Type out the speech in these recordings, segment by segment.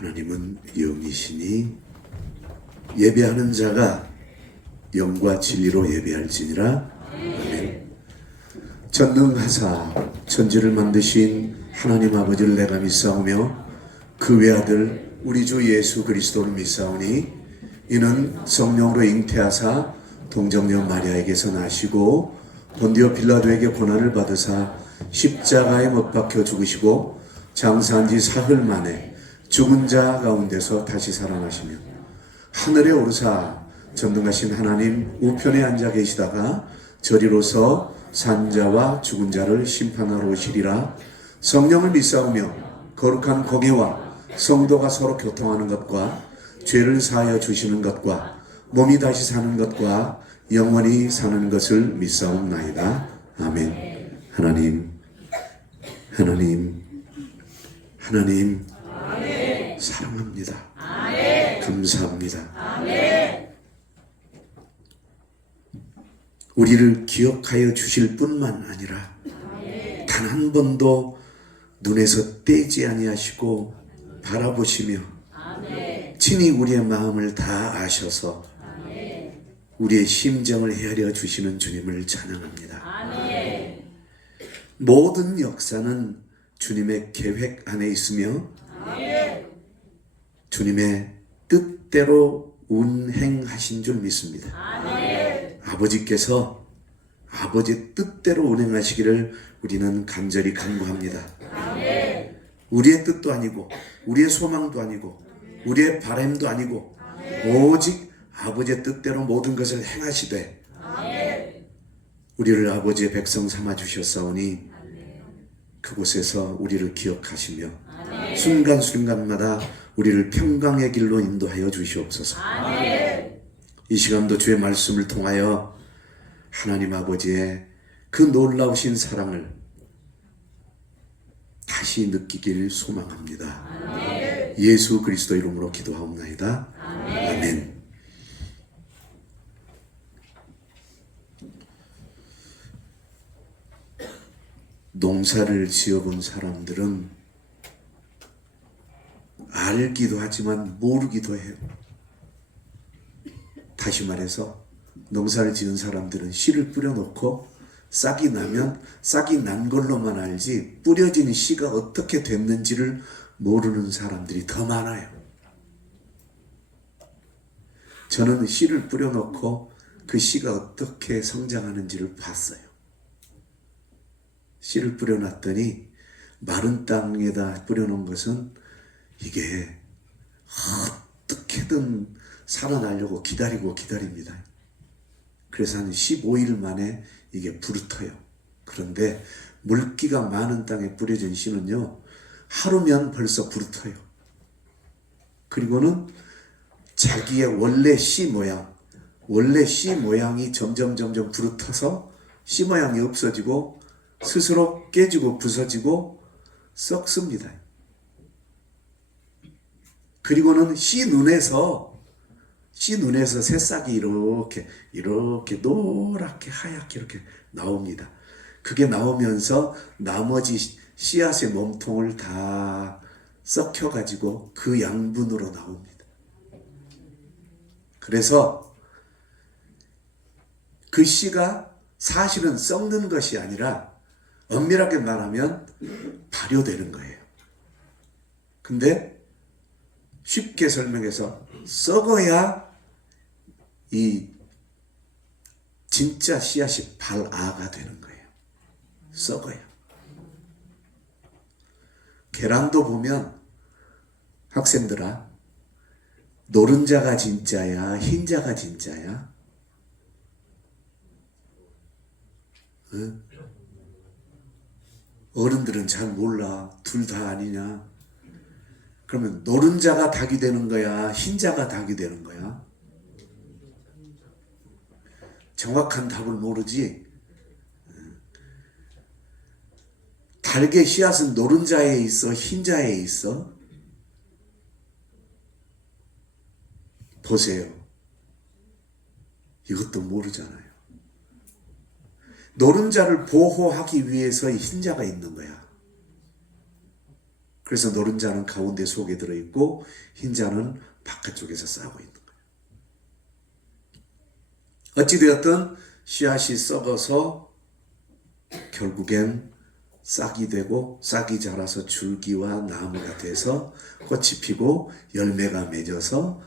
하나님은 영이시니 예배하는 자가 영과 진리로 예배할지니라. 아멘. 전능하사 천지를 만드신 하나님 아버지를 내가 믿사오며 그 외아들 우리 주 예수 그리스도를 믿사오니 이는 성령으로 잉태하사 동정녀 마리아에게서 나시고 본디오 빌라도에게 고난을 받으사 십자가에 못 박혀 죽으시고 장사한 지 사흘 만에 죽은 자 가운데서 다시 살아나시며 하늘에 오르사 전능하신 하나님 우편에 앉아 계시다가 저리로서 산자와 죽은 자를 심판하러 오시리라. 성령을 믿사오며 거룩한 공예와 성도가 서로 교통하는 것과 죄를 사하여 주시는 것과 몸이 다시 사는 것과 영원히 사는 것을 믿사옵나이다. 아멘. 하나님 아멘. 사랑합니다. 아멘. 감사합니다. 아멘. 우리를 기억하여 주실 뿐만 아니라 단 한 번도 눈에서 떼지 아니하시고 바라보시며 친히 우리의 마음을 다 아셔서 우리의 심정을 헤아려 주시는 주님을 찬양합니다. 모든 역사는 주님의 계획 안에 있으며 주님의 뜻대로 운행하신 줄 믿습니다. 아버지께서 아버지 뜻대로 운행하시기를 우리는 간절히 간구합니다. 우리의 뜻도 아니고 우리의 소망도 아니고 우리의 바람도 아니고 오직 아버지의 뜻대로 모든 것을 행하시되 우리를 아버지의 백성 삼아 주셨사오니 그곳에서 우리를 기억하시며 순간순간마다 우리를 평강의 길로 인도하여 주시옵소서. 이 시간도 주의 말씀을 통하여 하나님 아버지의 그 놀라우신 사랑을 다시 느끼길 소망합니다. 예수 그리스도 이름으로 기도하옵나이다. 아멘. 농사를 지어본 사람들은 알기도 하지만 모르기도 해요. 다시 말해서 농사를 지은 사람들은 씨를 뿌려놓고 싹이 나면 싹이 난 걸로만 알지 뿌려진 씨가 어떻게 됐는지를 모르는 사람들이 더 많아요. 저는 씨를 뿌려놓고 그 씨가 어떻게 성장하는지를 봤어요. 씨를 뿌려놨더니 마른 땅에다 뿌려놓은 것은 이게 어떻게든 살아나려고 기다립니다. 그래서 한 15일 만에 이게 부르터요. 그런데 물기가 많은 땅에 뿌려진 씨는요, 하루면 벌써 부르터요. 그리고는 자기의 원래 씨 모양이 점점 부르터서 씨 모양이 없어지고 스스로 깨지고 부서지고 썩습니다. 그리고는 씨 눈에서 새싹이 이렇게 노랗게 하얗게 이렇게 나옵니다. 그게 나오면서 나머지 씨앗의 몸통을 다 썩혀가지고 그 양분으로 나옵니다. 그래서 그 씨가 사실은 썩는 것이 아니라 엄밀하게 말하면 발효되는 거예요. 근데 쉽게 설명해서 썩어야 이 진짜 씨앗이 발아가 되는 거예요. 썩어야. 계란도 보면 학생들아, 노른자가 진짜야, 흰자가 진짜야? 응? 어른들은 잘 몰라. 둘 다 아니냐? 그러면 노른자가 닭이 되는 거야? 흰자가 닭이 되는 거야? 정확한 답을 모르지. 닭의 씨앗은 노른자에 있어? 흰자에 있어? 보세요. 이것도 모르잖아요. 노른자를 보호하기 위해서 흰자가 있는 거야. 그래서 노른자는 가운데 속에 들어있고 흰자는 바깥쪽에서 싸고 있는 거예요. 어찌되었든 씨앗이 썩어서 결국엔 싹이 되고 싹이 자라서 줄기와 나무가 돼서 꽃이 피고 열매가 맺어서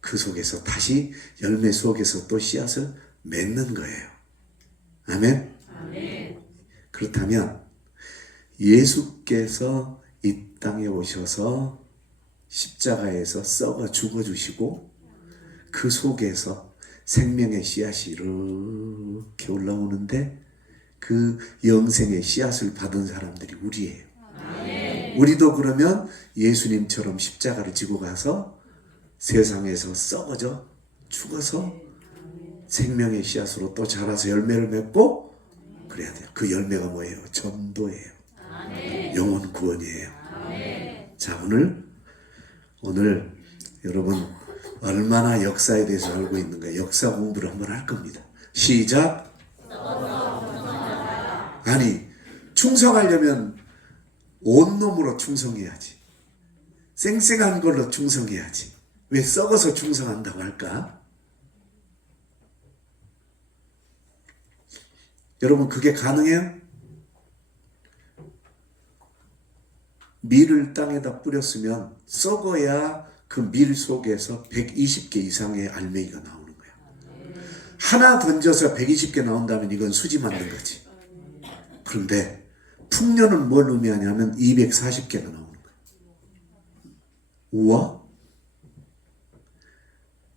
그 속에서 다시 열매 속에서 또 씨앗을 맺는 거예요. 아멘? 아멘. 그렇다면 예수께서 이 땅에 오셔서 십자가에서 썩어 죽어주시고 그 속에서 생명의 씨앗이 이렇게 올라오는데 그 영생의 씨앗을 받은 사람들이 우리예요. 아멘. 우리도 그러면 예수님처럼 십자가를 지고 가서 세상에서 썩어져 죽어서 생명의 씨앗으로 또 자라서 열매를 맺고 그래야 돼요. 그 열매가 뭐예요? 전도예요. 아멘. 영혼 구원이에요. 아멘. 자, 오늘 여러분 얼마나 역사에 대해서 알고 있는가 역사 공부를 한번 할 겁니다. 시작. 아니, 충성하려면 온몸으로 충성해야지. 쌩쌩한 걸로 충성해야지. 왜 썩어서 충성한다고 할까? 여러분, 그게 가능해요? 밀을 땅에다 뿌렸으면 썩어야 그 밀 속에서 120개 이상의 알맹이가 나오는 거야. 하나 던져서 120개 나온다면 이건 수지 맞는 거지. 그런데 풍년은 뭘 의미하냐면 240개가 나오는 거야. 우와?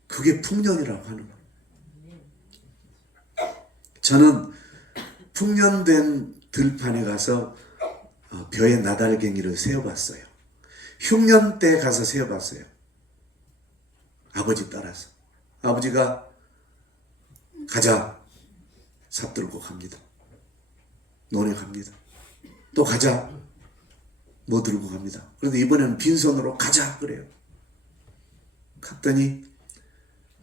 그게 풍년이라고 하는 거야. 저는 풍년된 들판에 가서 벼의 나달갱이를 세어봤어요. 흉년 때 가서 세어봤어요. 아버지 따라서. 아버지가 가자. 삽 들고 갑니다. 논에 갑니다. 또 가자. 뭐 들고 갑니다. 그런데 이번에는 빈손으로 가자 그래요. 갔더니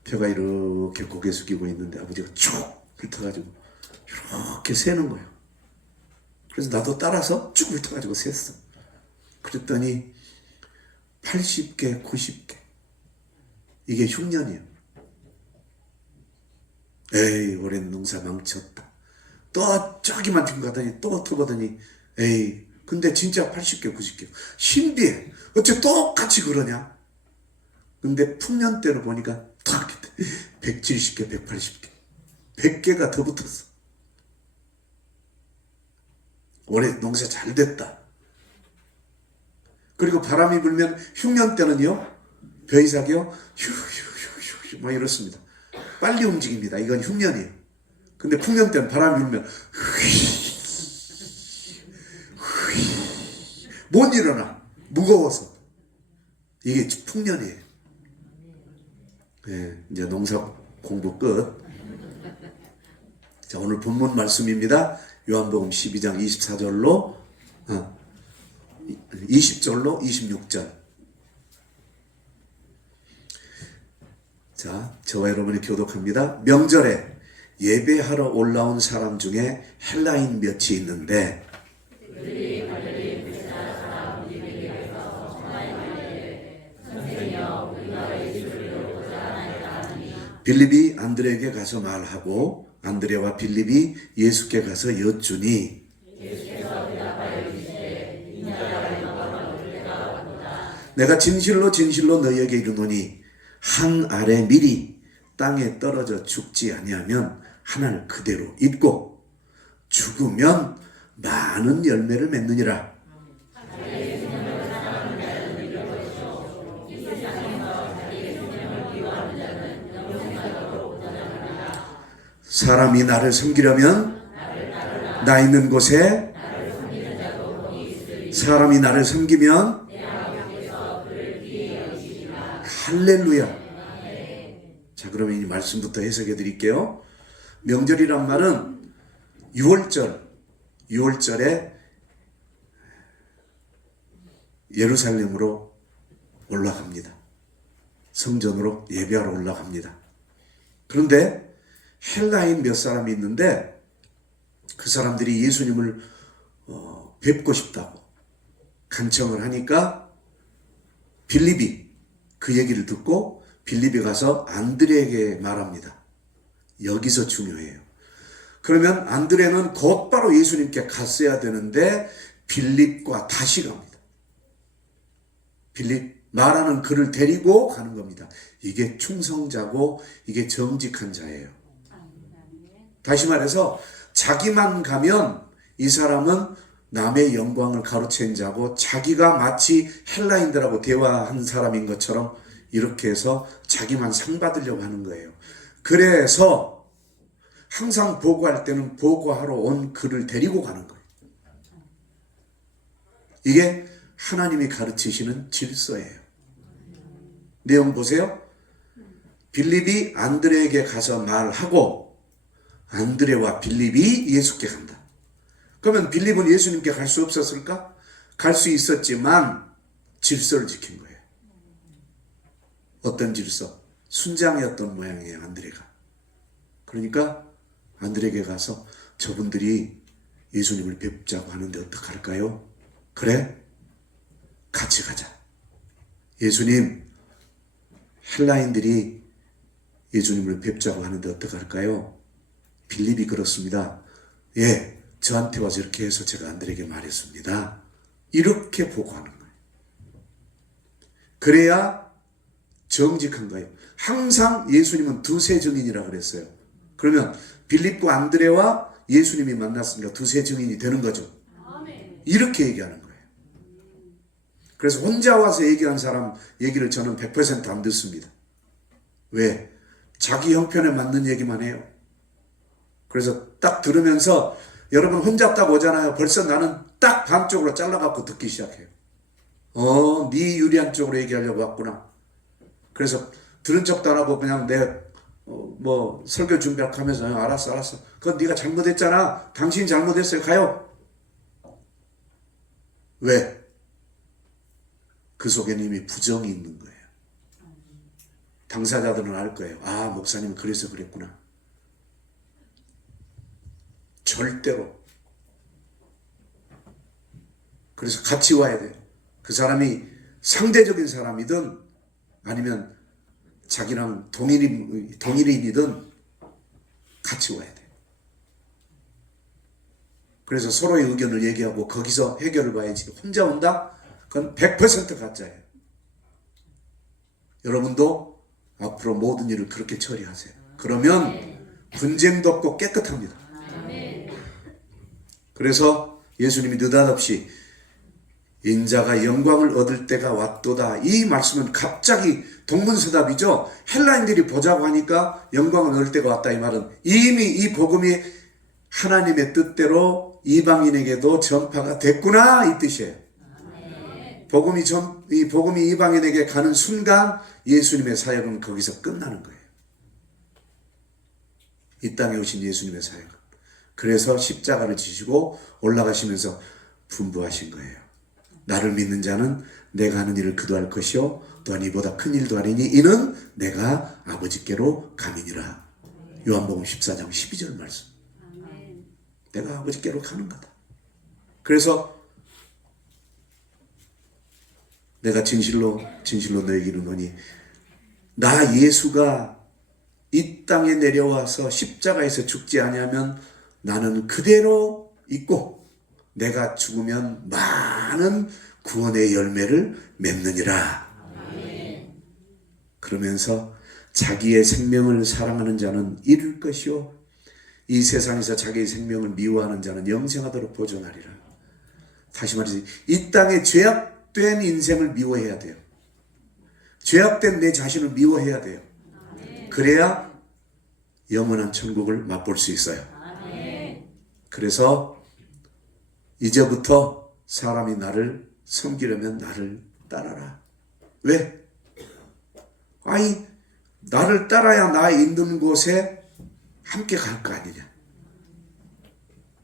벼가 이렇게 고개 숙이고 있는데 아버지가 쭉 훑어가지고 이렇게 세는 거예요. 그래서 나도 따라서 쭉 훑어가지고 셌어. 그랬더니 80개, 90개. 이게 흉년이에요. 에이, 올해는 농사 망쳤다. 또 저기만 좀 가더니 또 털보더니 에이, 근데 진짜 80개, 90개. 신비해. 어째 똑같이 그러냐? 근데 풍년 때로 보니까 딱 170개, 180개. 100개가 더 붙었어. 올해 농사 잘 됐다. 그리고 바람이 불면 흉년 때는요, 벼이삭이요, 휴휴휴휴 막 이렇습니다. 빨리 움직입니다. 이건 흉년이에요. 근데 풍년 때는 바람이 불면 못 일어나. 무거워서. 이게 풍년이에요. 네, 이제 농사 공부 끝. 자, 오늘 본문 말씀입니다. 요한복음 12장 24절로 20절로 26절. 자, 저와 여러분이 교독합니다. 명절에 예배하러 올라온 사람 중에 헬라인 몇이 있는데 빌립이 안드레에게 가서 말하고 안드레와 빌립이 예수께 가서 여쭈니 내가 진실로 진실로 너희에게 이르노니 한 알의 밀이 땅에 떨어져 죽지 아니하면 하나를 그대로 입고 죽으면 많은 열매를 맺느니라. 사람이 나를 섬기려면 나 있는 곳에 사람이 나를 섬기면 할렐루야. 자, 그러면 이 말씀부터 해석해 드릴게요. 명절이란 말은 6월절에 예루살렘으로 올라갑니다. 성전으로 예배하러 올라갑니다. 그런데 헬라인 몇 사람이 있는데 그 사람들이 예수님을 뵙고 싶다고 간청을 하니까 빌립이 그 얘기를 듣고 빌립이 가서 안드레에게 말합니다. 여기서 중요해요. 그러면 안드레는 곧바로 예수님께 갔어야 되는데 빌립과 다시 갑니다. 빌립 말하는 그를 데리고 가는 겁니다. 이게 충성자고 이게 정직한 자예요. 다시 말해서 자기만 가면 이 사람은 남의 영광을 가로챈 자고 자기가 마치 헬라인들하고 대화한 사람인 것처럼 이렇게 해서 자기만 상 받으려고 하는 거예요. 그래서 항상 보고할 때는 보고하러 온 그를 데리고 가는 거예요. 이게 하나님이 가르치시는 질서예요. 내용 보세요. 빌립이 안드레에게 가서 말하고 안드레와 빌립이 예수께 간다. 그러면 빌립은 예수님께 갈 수 없었을까? 갈 수 있었지만 질서를 지킨 거예요. 어떤 질서? 순장이었던 모양이에요, 안드레가. 그러니까 안드레에게 가서 저분들이 예수님을 뵙자고 하는데 어떡할까요? 그래? 같이 가자. 예수님, 헬라인들이 예수님을 뵙자고 하는데 어떡할까요? 빌립이 그렇습니다. 예, 저한테 와서 이렇게 해서 제가 안드레에게 말했습니다. 이렇게 보고하는 거예요. 그래야 정직한 거예요. 항상 예수님은 두세 증인이라 그랬어요. 그러면 빌립과 안드레와 예수님이 만났으니까 두세 증인이 되는 거죠. 이렇게 얘기하는 거예요. 그래서 혼자 와서 얘기한 사람 얘기를 저는 100% 안 듣습니다. 왜? 자기 형편에 맞는 얘기만 해요. 그래서 딱 들으면서 여러분 혼자 딱 오잖아요. 벌써 나는 딱 반쪽으로 잘라갖고 듣기 시작해요. 네 유리한 쪽으로 얘기하려고 왔구나. 그래서 들은 척도 안 하고 그냥 내 설교 준비하고 하면서 알았어. 그건 네가 잘못했잖아. 당신이 잘못했어요. 가요. 왜? 그 속에는 이미 부정이 있는 거예요. 당사자들은 알 거예요. 아, 목사님은 그래서 그랬구나. 절대로. 그래서 같이 와야 돼요. 그 사람이 상대적인 사람이든 아니면 자기랑 동일인이든 같이 와야 돼요. 그래서 서로의 의견을 얘기하고 거기서 해결을 봐야지. 혼자 온다? 그건 100% 가짜예요. 여러분도 앞으로 모든 일을 그렇게 처리하세요. 그러면 분쟁도 없고 깨끗합니다. 그래서 예수님이 느닷없이 인자가 영광을 얻을 때가 왔도다. 이 말씀은 갑자기 동문서답이죠. 헬라인들이 보자고 하니까 영광을 얻을 때가 왔다. 이 말은 이미 이 복음이 하나님의 뜻대로 이방인에게도 전파가 됐구나 이 뜻이에요. 이 복음이 이방인에게 가는 순간 예수님의 사역은 거기서 끝나는 거예요. 이 땅에 오신 예수님의 사역은. 그래서 십자가를 지시고 올라가시면서 분부하신 거예요. 나를 믿는 자는 내가 하는 일을 그도 할 것이요 또한 이보다 큰 일도 하리니 이는 내가 아버지께로 감이니라. 요한복음 14장 12절 말씀. 내가 아버지께로 가는 거다. 그래서 내가 진실로 너에게 이르노니 나 예수가 이 땅에 내려와서 십자가에서 죽지 아니하면 나는 그대로 있고 내가 죽으면 많은 구원의 열매를 맺느니라. 그러면서 자기의 생명을 사랑하는 자는 잃을 것이요 이 세상에서 자기의 생명을 미워하는 자는 영생하도록 보존하리라. 다시 말해서 이 땅에 죄악된 인생을 미워해야 돼요. 죄악된 내 자신을 미워해야 돼요. 그래야 영원한 천국을 맛볼 수 있어요. 그래서 이제부터 사람이 나를 섬기려면 나를 따라라. 왜? 아니 나를 따라야 나 있는 곳에 함께 갈 거 아니냐.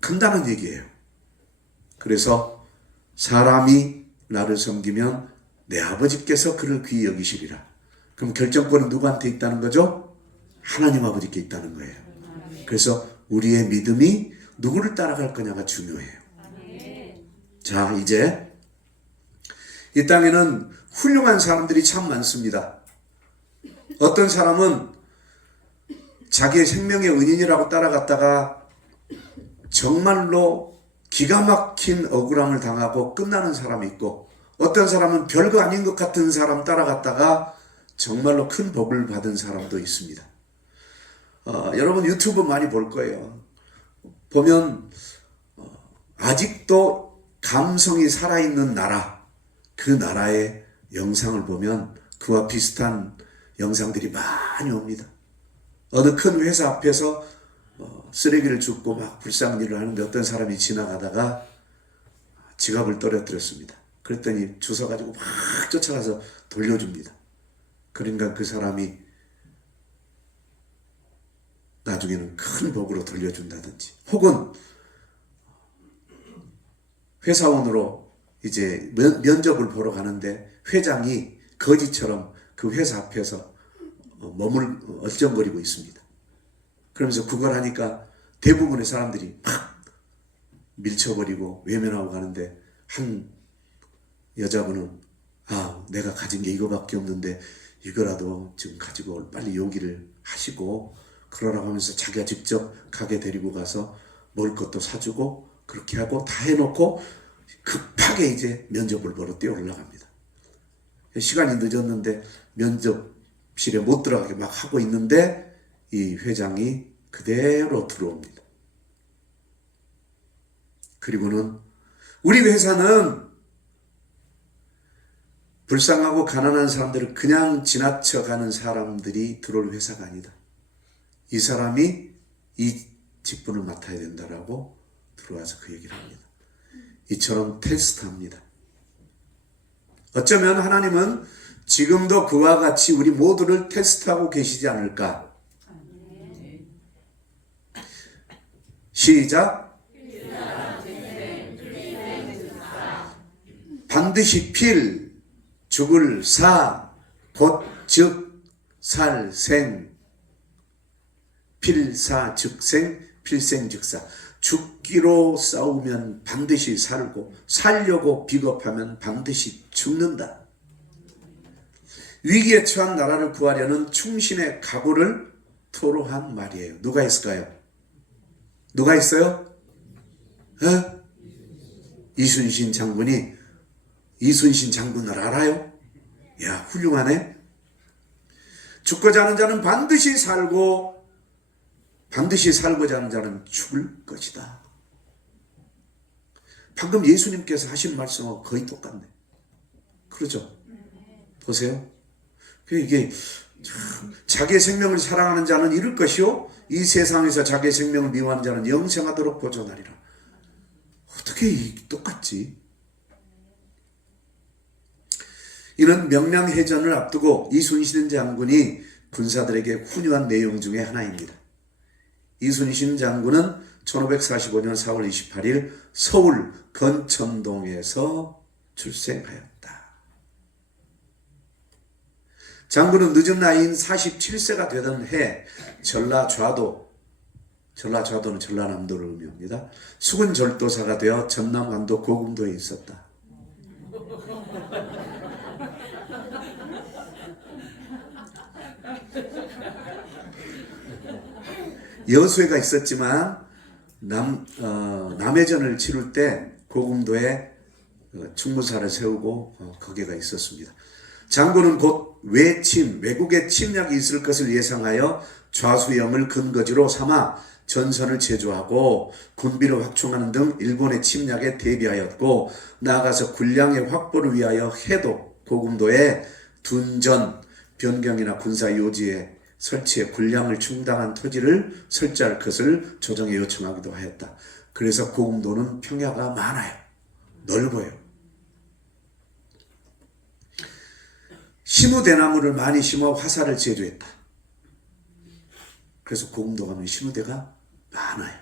간다는 얘기예요. 그래서 사람이 나를 섬기면 내 아버지께서 그를 귀히 여기시리라. 그럼 결정권은 누구한테 있다는 거죠? 하나님 아버지께 있다는 거예요. 그래서 우리의 믿음이 누구를 따라갈 거냐가 중요해요. 자, 이제 이 땅에는 훌륭한 사람들이 참 많습니다. 어떤 사람은 자기의 생명의 은인이라고 따라갔다가 정말로 기가 막힌 억울함을 당하고 끝나는 사람이 있고, 어떤 사람은 별거 아닌 것 같은 사람 따라갔다가 정말로 큰 복을 받은 사람도 있습니다. 여러분 유튜브 많이 볼 거예요. 보면 아직도 감성이 살아있는 나라, 그 나라의 영상을 보면 그와 비슷한 영상들이 많이 옵니다. 어느 큰 회사 앞에서 쓰레기를 줍고 막 불쌍한 일을 하는데 어떤 사람이 지나가다가 지갑을 떨어뜨렸습니다. 그랬더니 주워가지고 막 쫓아가서 돌려줍니다. 그러니까 그 사람이 나중에는 큰 복으로 돌려준다든지, 혹은 회사원으로 이제 면접을 보러 가는데 회장이 거지처럼 그 회사 앞에서 얼쩡거리고 있습니다. 그러면서 그걸 하니까 대부분의 사람들이 막 밀쳐버리고 외면하고 가는데, 한 여자분은 내가 가진 게 이거밖에 없는데 이거라도 지금 가지고 빨리 용기를 하시고 그러라고 하면서 자기가 직접 가게 데리고 가서 먹을 것도 사주고 그렇게 하고 다 해놓고 급하게 이제 면접을 보러 뛰어 올라갑니다. 시간이 늦었는데 면접실에 못 들어가게 막 하고 있는데 이 회장이 그대로 들어옵니다. 그리고는 우리 회사는 불쌍하고 가난한 사람들을 그냥 지나쳐가는 사람들이 들어올 회사가 아니다. 이 사람이 이 직분을 맡아야 된다라고 들어와서 그 얘기를 합니다. 이처럼 테스트합니다. 어쩌면 하나님은 지금도 그와 같이 우리 모두를 테스트하고 계시지 않을까. 시작. 반드시 필, 죽을 사, 곧, 즉, 살, 생. 필사, 즉생, 필생즉사. 죽기로 싸우면 반드시 살고, 살려고 비겁하면 반드시 죽는다. 위기에 처한 나라를 구하려는 충신의 각오를 토로한 말이에요. 누가 했을까요? 누가 했어요? 이순신 장군이. 이순신 장군을 알아요? 야, 훌륭하네. 죽고자 하는 자는 반드시 살고, 반드시 살고자 하는 자는 죽을 것이다. 방금 예수님께서 하신 말씀하고 거의 똑같네. 그러죠? 보세요. 이게 자기의 생명을 사랑하는 자는 잃을 것이요, 이 세상에서 자기의 생명을 미워하는 자는 영생하도록 보존하리라. 어떻게 똑같지? 이는 명량해전을 앞두고 이순신 장군이 군사들에게 훈유한 내용 중에 하나입니다. 이순신 장군은 1545년 4월 28일 서울 건천동에서 출생하였다. 장군은 늦은 나이인 47세가 되던 해 전라좌도는 전라남도를 의미합니다. 수군절도사가 되어 전남간도 고금도에 있었다. 여수회가 있었지만 남해전을 치룰 때 고금도에 충무사를 세우고 거기가 있었습니다. 장군은 곧 외국의 침략이 있을 것을 예상하여 좌수영을 근거지로 삼아 전선을 제조하고 군비를 확충하는 등 일본의 침략에 대비하였고, 나아가서 군량의 확보를 위하여 해독 고금도에 둔전, 변경이나 군사 요지에 설치해 군량을 충당한 토지를 설치할 것을 조정에 요청하기도 하였다. 그래서 고금도는 평야가 많아요. 넓어요. 시무대나무를 많이 심어 화살을 제조했다. 그래서 고금도 가면 시무대가 많아요.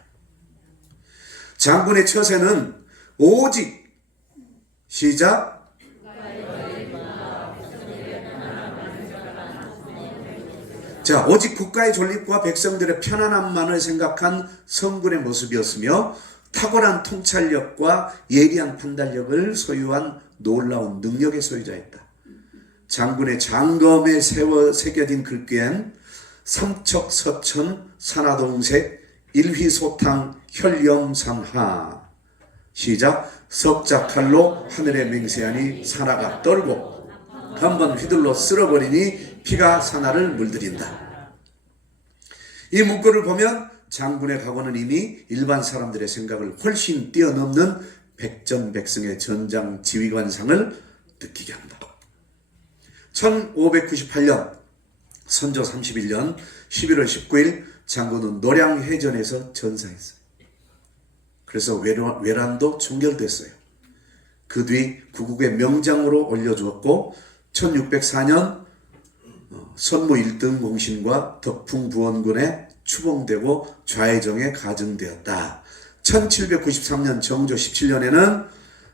장군의 처세는 오직, 시작, 자, 오직 국가의 존립과 백성들의 편안함만을 생각한 성군의 모습이었으며, 탁월한 통찰력과 예리한 판단력을 소유한 놀라운 능력의 소유자였다. 장군의 장검에 새겨진 글귀엔 삼척서천 산화동색 일휘소탕 혈염산하 시작. 석자칼로 하늘에 맹세하니 산하가 떨고 한번 휘둘러 쓸어버리니 피가 산하를 물들인다. 이 문구를 보면 장군의 각오는 이미 일반 사람들의 생각을 훨씬 뛰어넘는 백전백승의 전장 지휘관상을 느끼게 한다. 1598년 선조 31년 11월 19일 장군은 노량해전에서 전사했어요. 그래서 외란도 종결됐어요. 그 뒤 구국의 명장으로 올려주었고 1604년 선무 1등 공신과 덕풍부원군에 추봉되고 좌회정에 가증되었다. 1793년 정조 17년에는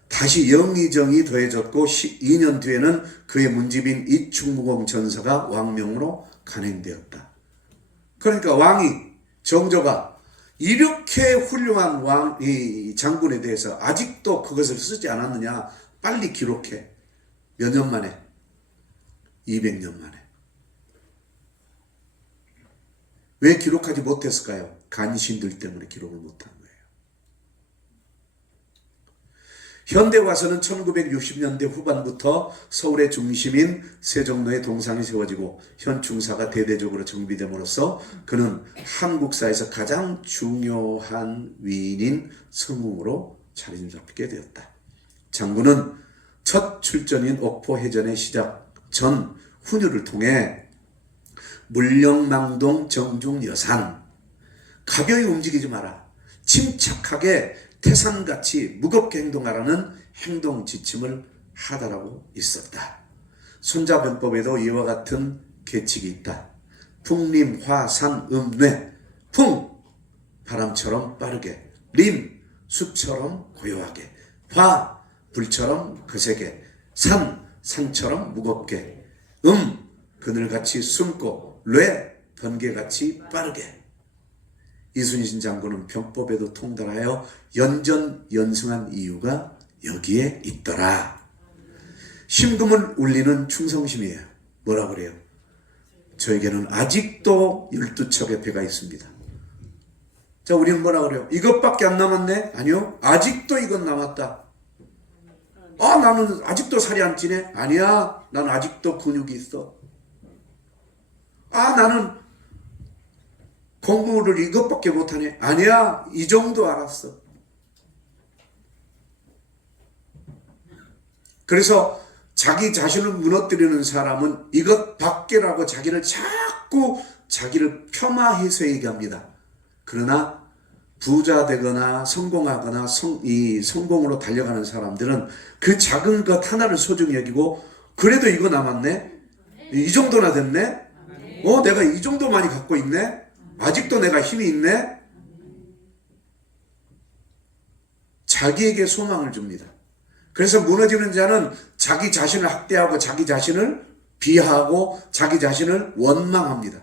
다시 영의정이 더해졌고 2년 뒤에는 그의 문집인 이충무공 전사가 왕명으로 간행되었다. 그러니까 왕이 정조가 이렇게 훌륭한 이 장군에 대해서 아직도 그것을 쓰지 않았느냐. 빨리 기록해. 몇 년 만에? 200년 만에. 왜 기록하지 못했을까요? 간신들 때문에 기록을 못한 거예요. 현대 와서는 1960년대 후반부터 서울의 중심인 세종로에 동상이 세워지고 현충사가 대대적으로 정비됨으로써 그는 한국사에서 가장 중요한 위인인 성웅으로 자리 잡히게 되었다. 장군은 첫 출전인 옥포해전의 시작 전 훈유를 통해 물령망동 정중여산 가벼이 움직이지 마라. 침착하게 태산같이 무겁게 행동하라는 행동 지침을 하다라고 있었다. 손자병법에도 이와 같은 계칙이 있다. 풍림, 화, 산, 뇌. 풍, 바람처럼 빠르게. 림, 숲처럼 고요하게. 화, 불처럼 거세게. 산, 산처럼 무겁게. 그늘같이 숨고. 뇌, 번개같이 빠르게. 이순신 장군은 병법에도 통달하여 연전연승한 이유가 여기에 있더라. 심금을 울리는 충성심이에요. 뭐라 그래요? 저에게는 아직도 12척의 배가 있습니다. 자, 우리는 뭐라 그래요? 이것밖에 안 남았네? 아니요. 아직도 이건 남았다. 나는 아직도 살이 안 찌네? 아니야. 난 아직도 근육이 있어. 나는 공부를 이것밖에 못하네? 아니야. 이 정도 알았어. 그래서 자기 자신을 무너뜨리는 사람은 이것 밖에라고 자기를 폄하해서 얘기합니다. 그러나 부자 되거나 성공하거나 성공으로 달려가는 사람들은 그 작은 것 하나를 소중히 여기고 그래도 이거 남았네? 이 정도나 됐네? 내가 이 정도 많이 갖고 있네? 아직도 내가 힘이 있네? 자기에게 소망을 줍니다. 그래서 무너지는 자는 자기 자신을 학대하고 자기 자신을 비하하고 자기 자신을 원망합니다.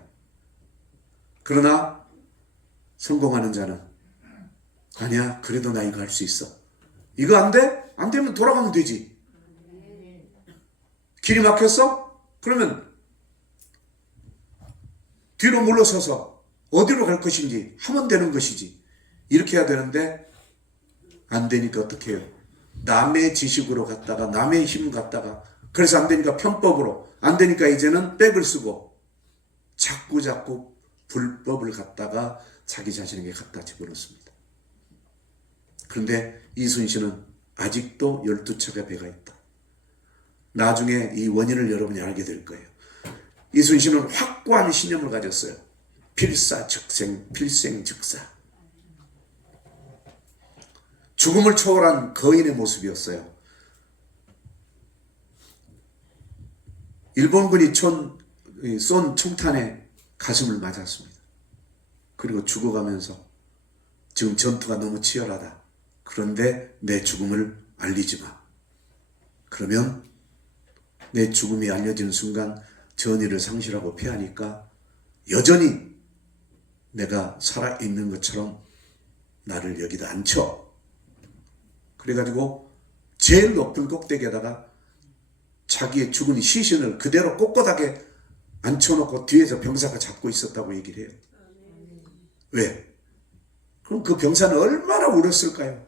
그러나 성공하는 자는 아니야, 그래도 나 이거 할 수 있어. 이거 안 돼? 안 되면 돌아가면 되지. 길이 막혔어? 그러면 뒤로 물러서서 어디로 갈 것인지 하면 되는 것이지. 이렇게 해야 되는데 안 되니까 어떻게 해요? 남의 지식으로 갔다가 남의 힘 갔다가 그래서 안 되니까 편법으로 안 되니까 이제는 백을 쓰고 자꾸 불법을 갖다가 자기 자신에게 갖다 집어넣습니다. 그런데 이순신은 아직도 12척의 배가 있다. 나중에 이 원인을 여러분이 알게 될 거예요. 이순신은 확고한 신념을 가졌어요. 필사즉생, 필생즉사. 죽음을 초월한 거인의 모습이었어요. 일본군이 쏜 총탄에 가슴을 맞았습니다. 그리고 죽어가면서 지금 전투가 너무 치열하다. 그런데 내 죽음을 알리지 마. 그러면 내 죽음이 알려지는 순간 전의를 상실하고 피하니까 여전히 내가 살아있는 것처럼 나를 여기다 앉혀. 그래가지고 제일 높은 꼭대기에다가 자기의 죽은 시신을 그대로 꼿꼿하게 앉혀놓고 뒤에서 병사가 잡고 있었다고 얘기를 해요. 왜? 그럼 그 병사는 얼마나 울었을까요?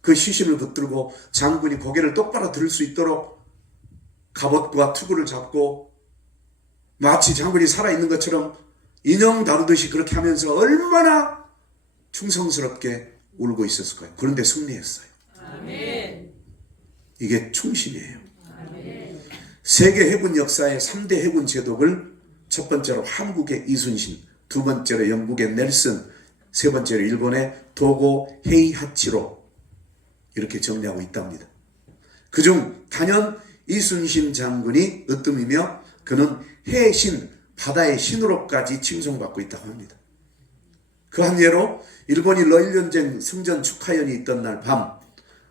그 시신을 붙들고 장군이 고개를 똑바로 들 수 있도록 갑옷과 투구를 잡고 마치 장군이 살아있는 것처럼 인형 다루듯이 그렇게 하면서 얼마나 충성스럽게 울고 있었을까요? 그런데 승리했어요. 아멘. 이게 충신이에요. 아멘. 세계 해군 역사의 3대 해군 제독을 첫 번째로 한국의 이순신, 두 번째로 영국의 넬슨, 세 번째로 일본의 도고 헤이하치로 이렇게 정리하고 있답니다. 그중 단연 이순신 장군이 으뜸이며 그는 해의 신, 바다의 신으로까지 칭송받고 있다고 합니다. 그 한 예로 일본이 러일전쟁 승전 축하연이 있던 날 밤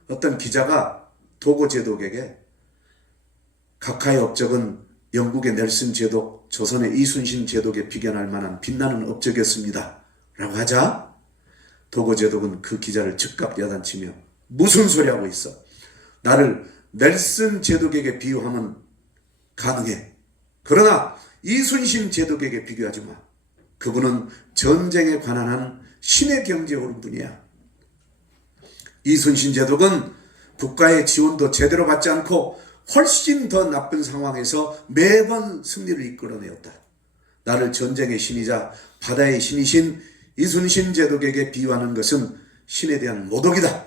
어떤 기자가 도고 제독에게 각하의 업적은 영국의 넬슨 제독, 조선의 이순신 제독에 비견할 만한 빛나는 업적이었습니다 라고 하자 도고 제독은 그 기자를 즉각 야단치며 무슨 소리 하고 있어? 나를 넬슨 제독에게 비유하면 가능해. 그러나 이순신 제독에게 비교하지 마. 그분은 전쟁에 관한 한 신의 경지에 오른 분이야. 이순신 제독은 국가의 지원도 제대로 받지 않고 훨씬 더 나쁜 상황에서 매번 승리를 이끌어내었다. 나를 전쟁의 신이자 바다의 신이신 이순신 제독에게 비유하는 것은 신에 대한 모독이다.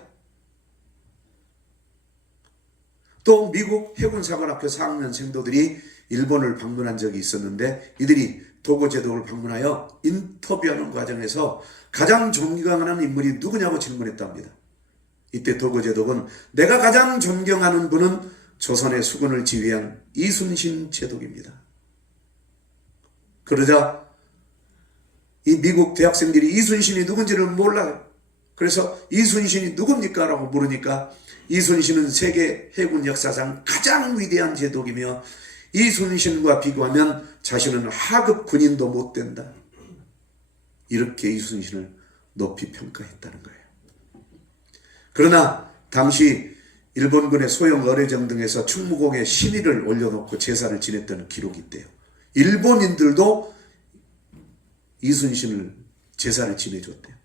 또 미국 해군사관학교 4학년 생도들이 일본을 방문한 적이 있었는데 이들이 도고 제독을 방문하여 인터뷰하는 과정에서 가장 존경하는 인물이 누구냐고 질문했답니다. 이때 도고 제독은 내가 가장 존경하는 분은 조선의 수군을 지휘한 이순신 제독입니다. 그러자 이 미국 대학생들이 이순신이 누군지를 몰라요. 그래서 이순신이 누굽니까? 라고 물으니까 이순신은 세계 해군 역사상 가장 위대한 제독이며 이순신과 비교하면 자신은 하급 군인도 못 된다. 이렇게 이순신을 높이 평가했다는 거예요. 그러나 당시 일본군의 소형 어뢰정 등에서 충무공에 신의를 올려놓고 제사를 지냈다는 기록이 있대요. 일본인들도 이순신을 제사를 지내줬대요.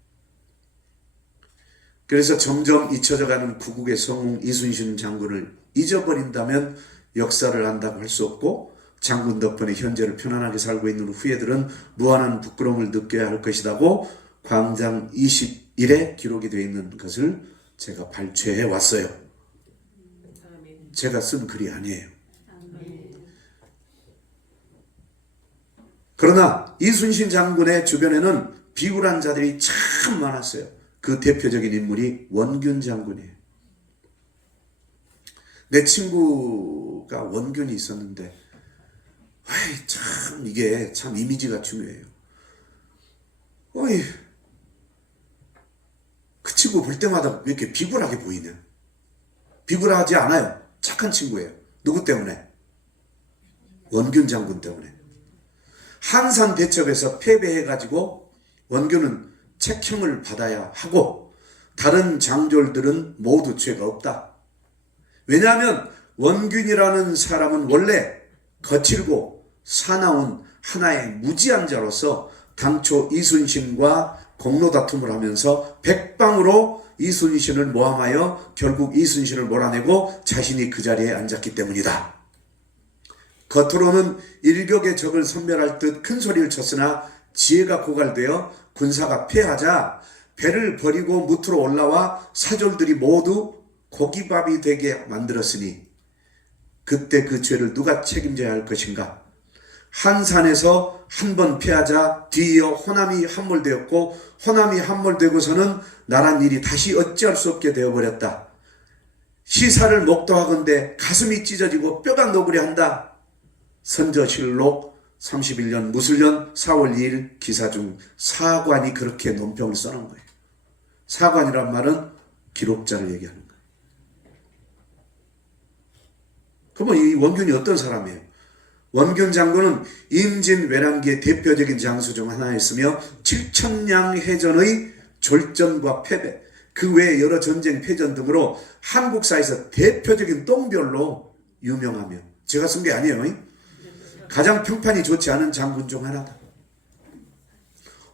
그래서 점점 잊혀져가는 구국의 성웅 이순신 장군을 잊어버린다면 역사를 안다고 할 수 없고 장군 덕분에 현재를 편안하게 살고 있는 후예들은 무한한 부끄러움을 느껴야 할 것이라고 광장 21에 기록이 되어 있는 것을 제가 발췌해 왔어요. 제가 쓴 글이 아니에요. 그러나 이순신 장군의 주변에는 비굴한 자들이 참 많았어요. 그 대표적인 인물이 원균 장군이에요. 내 친구가 원균이 있었는데 참 이게 참 이미지가 중요해요. 그 친구 볼 때마다 왜 이렇게 비굴하게 보이냐? 비굴하지 않아요. 착한 친구예요. 누구 때문에? 원균 장군 때문에. 한산 대첩에서 패배해가지고 원균은 책형을 받아야 하고 다른 장졸들은 모두 죄가 없다. 왜냐하면 원균이라는 사람은 원래 거칠고 사나운 하나의 무지한 자로서 당초 이순신과 공로 다툼을 하면서 백방으로 이순신을 모함하여 결국 이순신을 몰아내고 자신이 그 자리에 앉았기 때문이다. 겉으로는 일격의 적을 섬멸할 듯 큰 소리를 쳤으나 지혜가 고갈되어 군사가 패하자 배를 버리고 무트로 올라와 사졸들이 모두 고기밥이 되게 만들었으니 그때 그 죄를 누가 책임져야 할 것인가? 한산에서 한 번 패하자 뒤이어 호남이 함몰되었고 호남이 함몰되고서는 나란 일이 다시 어찌할 수 없게 되어버렸다. 시사를 목도하건대 가슴이 찢어지고 뼈가 녹으려한다. 선조실록 31년 무술년 4월 2일 기사 중 사관이 그렇게 논평을 써놓은 거예요. 사관이란 말은 기록자를 얘기하는 거예요. 그러면 이 원균이 어떤 사람이에요? 원균 장군은 임진왜란기의 대표적인 장수 중 하나였으며 7천량 해전의 졸전과 패배, 그 외에 여러 전쟁, 패전 등으로 한국사에서 대표적인 똥별로 유명하며, 제가 쓴 게 아니에요. 가장 평판이 좋지 않은 장군 중 하나다.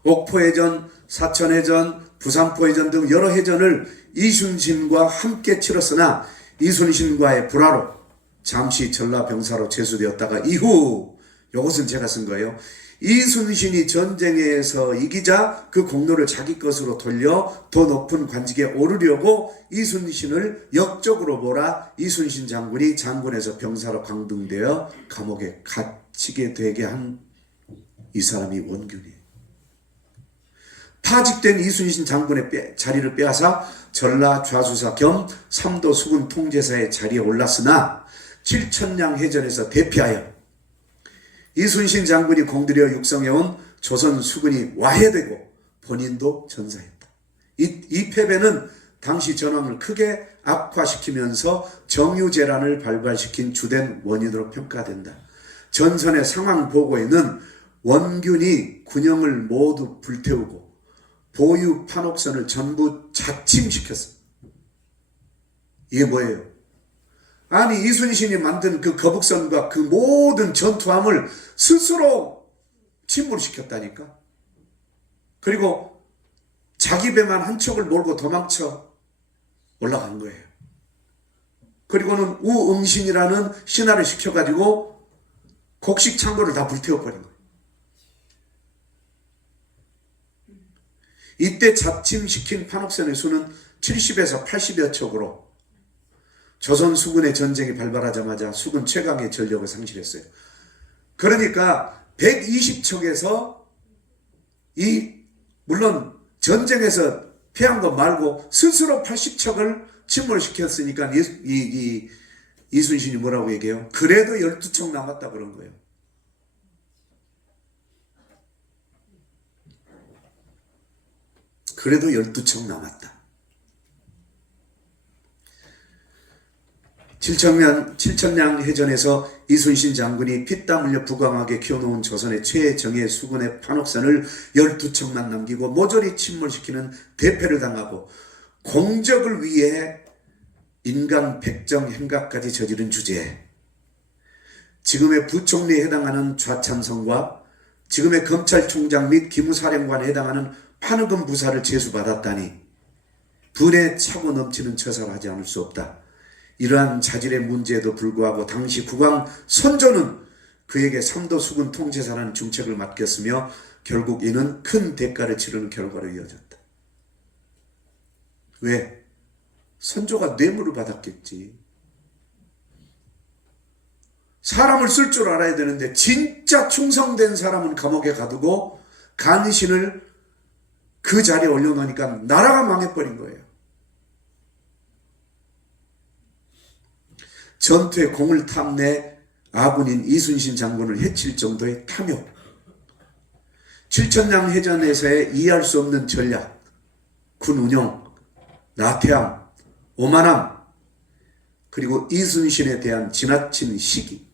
옥포해전, 사천해전, 부산포해전 등 여러 해전을 이순신과 함께 치렀으나 이순신과의 불화로 잠시 전라병사로 제수되었다가 이후, 이것은 제가 쓴 거예요. 이순신이 전쟁에서 이기자 그 공로를 자기 것으로 돌려 더 높은 관직에 오르려고 이순신을 역적으로 몰아 이순신 장군이 장군에서 병사로 강등되어 감옥에 갇히게 되게 한 이 사람이 원균이에요. 파직된 이순신 장군의 자리를 빼앗아 전라 좌수사 겸 삼도 수군 통제사의 자리에 올랐으나 칠천량 해전에서 대피하여 이순신 장군이 공들여 육성해온 조선 수군이 와해되고 본인도 전사했다. 이 패배는 당시 전황을 크게 악화시키면서 정유재란을 발발시킨 주된 원인으로 평가된다. 전선의 상황 보고에는 원균이 군영을 모두 불태우고 보유 판옥선을 전부 자침시켰어. 이게 뭐예요? 아니, 이순신이 만든 그 거북선과 그 모든 전투함을 스스로 침몰시켰다니까. 그리고 자기 배만 한 척을 몰고 도망쳐 올라간 거예요. 그리고는 우응신이라는 신하를 시켜가지고 곡식 창고를 다 불태워버린 거예요. 이때 자침시킨 판옥선의 수는 70에서 80여 척으로 조선 수군의 전쟁이 발발하자마자 수군 최강의 전력을 상실했어요. 그러니까 120척에서 물론 전쟁에서 패한 것 말고 스스로 80척을 침몰시켰으니까 이순신이 뭐라고 얘기해요? 그래도 12척 남았다 그런 거예요. 그래도 12척 남았다. 칠천량 해전에서 이순신 장군이 피땀 흘려 부강하게 키워놓은 조선의 최정예 수군의 판옥선을 12척만 남기고 모조리 침몰시키는 대패를 당하고 공적을 위해 인간 백정 행각까지 저지른 주제에 지금의 부총리에 해당하는 좌참성과 지금의 검찰총장 및 기무사령관에 해당하는 판흑금 부사를 제수받았다니 분에 차고 넘치는 처사를 하지 않을 수 없다. 이러한 자질의 문제에도 불구하고 당시 국왕 선조는 그에게 삼도 수군 통제사라는 중책을 맡겼으며 결국 이는 큰 대가를 치르는 결과로 이어졌다. 왜? 선조가 뇌물을 받았겠지. 사람을 쓸 줄 알아야 되는데 진짜 충성된 사람은 감옥에 가두고 간신을 그 자리에 올려놓으니까 나라가 망해버린 거예요. 전투에 공을 탐내 아군인 이순신 장군을 해칠 정도의 탐욕, 칠천량 해전에서의 이해할 수 없는 전략, 군 운영, 나태함, 오만함, 그리고 이순신에 대한 지나친 시기,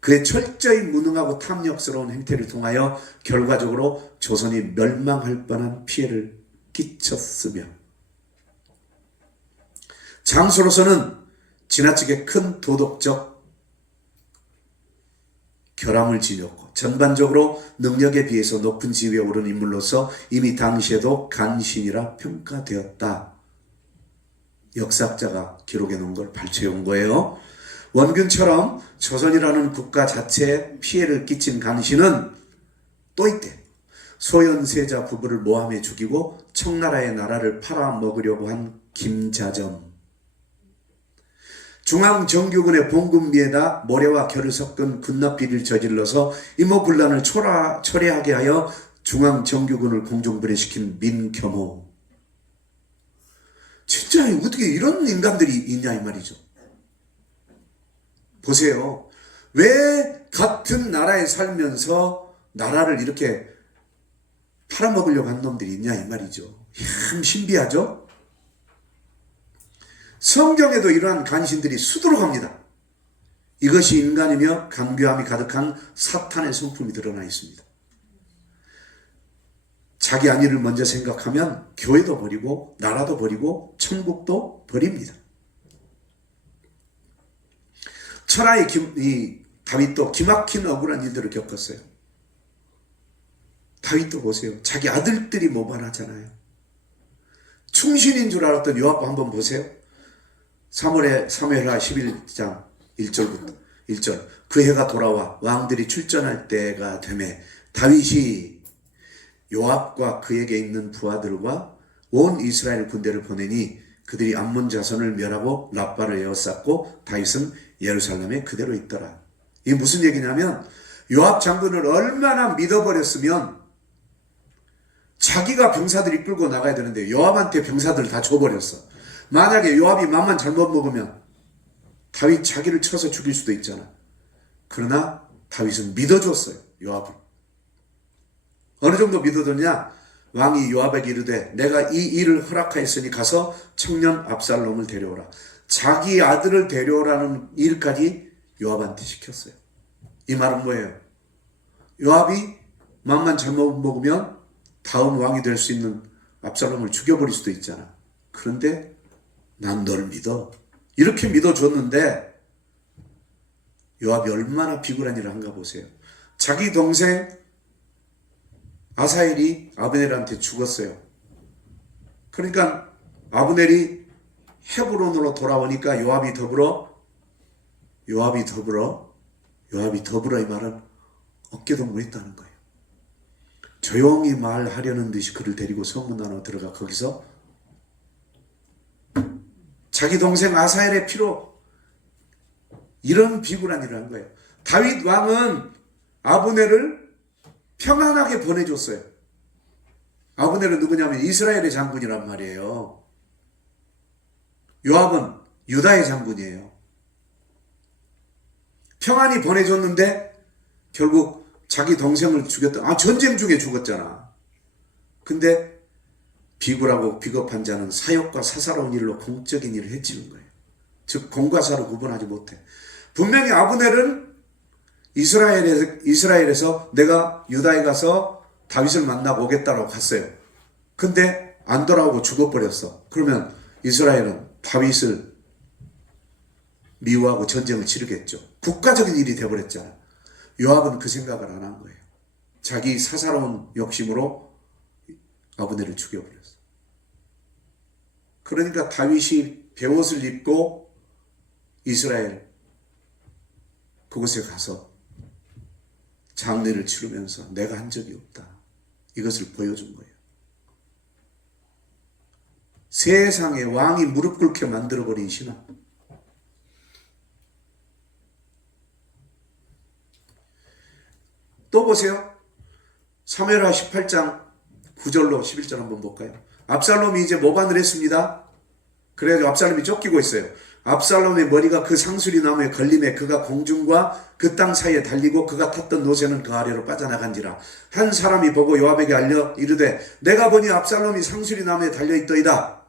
그의 철저히 무능하고 탐욕스러운 행태를 통하여 결과적으로 조선이 멸망할 뻔한 피해를 끼쳤으며 장수로서는 지나치게 큰 도덕적 결함을 지녔고 전반적으로 능력에 비해서 높은 지위에 오른 인물로서 이미 당시에도 간신이라 평가되었다. 역사학자가 기록해 놓은 걸 발췌해 온 거예요. 원균처럼 조선이라는 국가 자체에 피해를 끼친 간신은 또 있대. 소현세자 부부를 모함해 죽이고 청나라의 나라를 팔아먹으려고 한 김자점, 중앙정규군의 봉군비에다 모래와 결을 섞은 군납비리를 저질러서 임호군란을 초래하게 하여 중앙정규군을 공중분해시킨 민겸호. 진짜 어떻게 이런 인간들이 있냐 이 말이죠. 보세요. 왜 같은 나라에 살면서 나라를 이렇게 팔아먹으려고 한 놈들이 있냐 이 말이죠. 참 신비하죠. 성경에도 이러한 간신들이 수두룩합니다. 이것이 인간이며 간교함이 가득한 사탄의 성품이 드러나 있습니다. 자기 안위를 먼저 생각하면 교회도 버리고 나라도 버리고 천국도 버립니다. 천하의 이 다윗도 기막힌 억울한 일들을 겪었어요. 다윗도 보세요. 자기 아들들이 모반하잖아요. 충신인 줄 알았던 요압 한번 보세요. 사무엘하 11장 1절 그 해가 돌아와 왕들이 출전할 때가 되매 다윗이 요압과 그에게 있는 부하들과 온 이스라엘 군대를 보내니 그들이 암몬 자손을 멸하고 라빠를 에워쌌고 다윗은 예루살렘에 그대로 있더라. 이게 무슨 얘기냐면 요압 장군을 얼마나 믿어버렸으면 자기가 병사들 이끌고 나가야 되는데 요압한테 병사들을 다 줘버렸어. 만약에 요압이 맘만 잘못 먹으면 다윗 자기를 쳐서 죽일 수도 있잖아. 그러나 다윗은 믿어줬어요. 요압을. 어느 정도 믿어줬냐? 왕이 요압에게 이르되 내가 이 일을 허락하였으니 가서 청년 압살롬을 데려오라. 자기 아들을 데려오라는 일까지 요압한테 시켰어요. 이 말은 뭐예요? 요압이 맘만 잘못 먹으면 다음 왕이 될 수 있는 압살롬을 죽여버릴 수도 있잖아. 그런데 난 널 믿어. 이렇게 믿어줬는데 요압이 얼마나 비굴한 일을 한가 보세요. 자기 동생 아사헬이 아브넬한테 죽었어요. 그러니까 아브넬이 헤브론으로 돌아오니까 요압이 더불어 이 말은 어깨동무했다는 거예요. 조용히 말하려는 듯이 그를 데리고 성문 안으로 들어가 거기서 자기 동생 아사헬의 피로 이런 비굴한 일을 한 거예요. 다윗 왕은 아브넬을 평안하게 보내줬어요. 아브넬은 누구냐면 이스라엘의 장군이란 말이에요. 요압은 유다의 장군이에요. 평안히 보내줬는데 결국 자기 동생을 죽였다. 전쟁 중에 죽었잖아. 근데 비굴하고 비겁한 자는 사욕과 사사로운 일로 공적인 일을 해치는 거예요. 즉 공과 사로 구분하지 못해. 분명히 아브넬은 이스라엘에서 내가 유다에 가서 다윗을 만나고 오겠다라고 갔어요. 근데 안 돌아오고 죽어버렸어. 그러면 이스라엘은 다윗을 미워하고 전쟁을 치르겠죠. 국가적인 일이 돼버렸잖아. 요압은 그 생각을 안 한 거예요. 자기 사사로운 욕심으로 아브넬을 죽여버렸어. 그러니까 다윗이 베옷을 입고 이스라엘 그곳에 가서 장례를 치르면서 내가 한 적이 없다. 이것을 보여준 거예요. 세상에 왕이 무릎 꿇게 만들어버린 신앙. 또 보세요. 사무엘하 18장 9절로 11절 한번 볼까요? 압살롬이 이제 모반을 했습니다. 그래가지고 압살롬이 쫓기고 있어요. 압살롬의 머리가 그 상수리 나무에 걸림에 그가 공중과 그 땅 사이에 달리고 그가 탔던 노새는 그 아래로 빠져나간지라. 한 사람이 보고 요압에게 알려 이르되 내가 보니 압살롬이 상수리 나무에 달려있더이다.